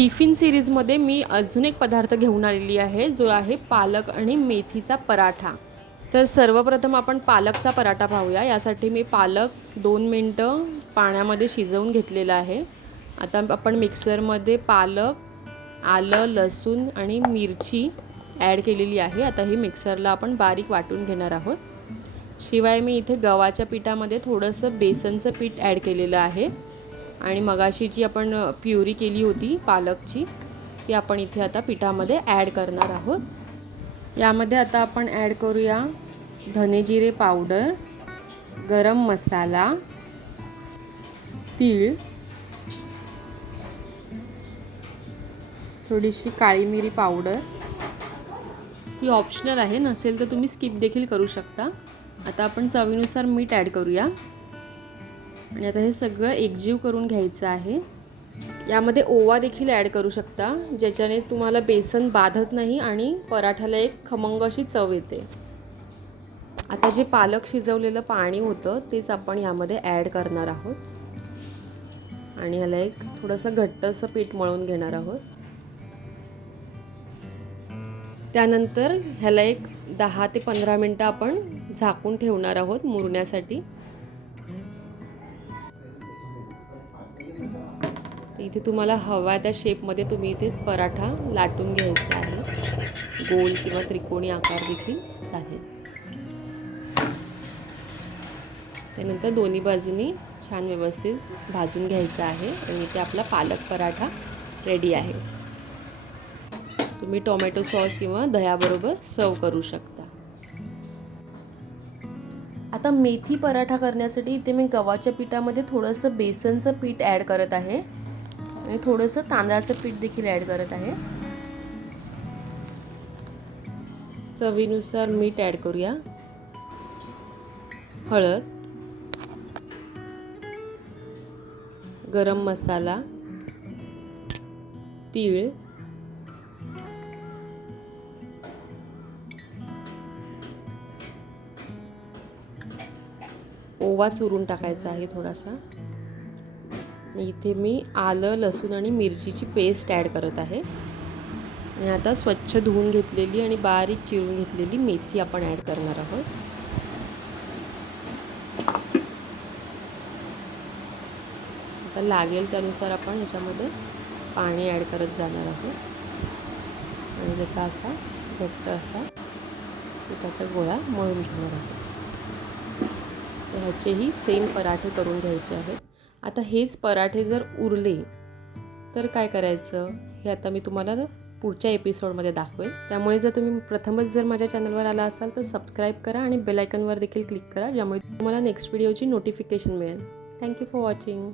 Tiffin सीरीजमध्ये मी अजून एक पदार्थ घेऊन आलेली आहे, जो आहे पालक आणि मेथीचा पराठा. तर सर्वप्रथम आपण पालकचा पराठा पाहूया. यासाठी मी पालक 2 मिनटं पाण्यामध्ये शिजवून घेतलेला आहे. आता आपण मिक्सरमध्ये पालक, आलं, लसूण आणि मिरची ॲड केलेली आहे. आता ही मिक्सरला आपण बारीक वाटून घेणार आहोत. शिवाय मी इथे गव्हाच्या पिठामध्ये थोडंसं बेसनचं पीठ ॲड केलेलं आहे आणि मगाशी जी आपण प्युरी केली होती पालकची, ती आपण इथे आता पिठामध्ये ॲड करणार आहोत. यामध्ये आता आपण ॲड करूया धने जिरे पावडर, गरम मसाला, तीळ, थोडीशी काळी मिरी पावडर. ही ऑप्शनल आहे, नसेल तर तुम्ही स्किप देखील करू शकता. आता आपण चवीनुसार मीठ ॲड करूया आणि आता हे सगळं एकजीव करून घ्यायचं आहे. यामध्ये ओवा देखील ॲड करू शकता, ज्याच्याने तुम्हाला बेसन बाधत नाही आणि पराठ्याला एक खमंग अशी चव येते. आता जे पालक शिजवलेलं पाणी होतं तेच आपण यामध्ये ॲड करणार आहोत आणि ह्याला एक थोडंसं घट्टसं पीठ मळून घेणार आहोत. त्यानंतर ह्याला एक 10 ते 15 मिनटं आपण झाकून ठेवणार आहोत मुरण्यासाठी. इथे तुम्हाला हवा त्या शेपमध्ये तुम्ही इथे पराठा लाटून घ्यायचा आहे. गोल किंवा त्रिकोणी आकार देखील चालेल. त्यानंतर दोन्ही बाजूनी छान व्यवस्थित भाजून घ्यायचं आहे आणि इथे आपला पालक पराठा रेडी आहे. तुम्ही टोमॅटो सॉस किंवा दह्याबरोबर सर्व करू शकता. आता मेथी पराठा करण्यासाठी इथे मी गव्हाच्या पिठामध्ये थोडंसं बेसनचं पीठ ॲड करत आहे आणि थोडंसं तांदळाचं पीठ देखील ॲड करत आहे. चवीनुसार मीठ ॲड करूया, हळद, गरम मसाला, तीळ, ओवा चुरून टाकायचा आहे थोडासा. इथे मी आलं, लसूण आणि मिरचीची पेस्ट ॲड करत आहे आणि आता स्वच्छ धुवून घेतलेली आणि बारीक चिरून घेतलेली मेथी आपण ॲड करणार आहोत. आता लागेल त्यानुसार आपण ह्याच्यामध्ये पाणी ॲड करत जाणार आहोत आणि त्याचा असा घट्ट असा पिठाचा गोळा मळून घेणार आहोत. तर ह्याचेही सेम पराठे करून घ्यायचे आहेत. आता हेच पराठे जर उरले तर काय करायचं हे आता मी तुम्हाला पुढच्या एपिसोडमध्ये दाखवेल. त्यामुळे जर तुम्ही प्रथमच जर माझ्या चॅनलवर आला असाल तर सबस्क्राईब करा आणि बेल आयकॉनवर देखील क्लिक करा, ज्यामुळे तुम्हाला नेक्स्ट व्हिडिओची नोटिफिकेशन मिळेल. Thank you for watching.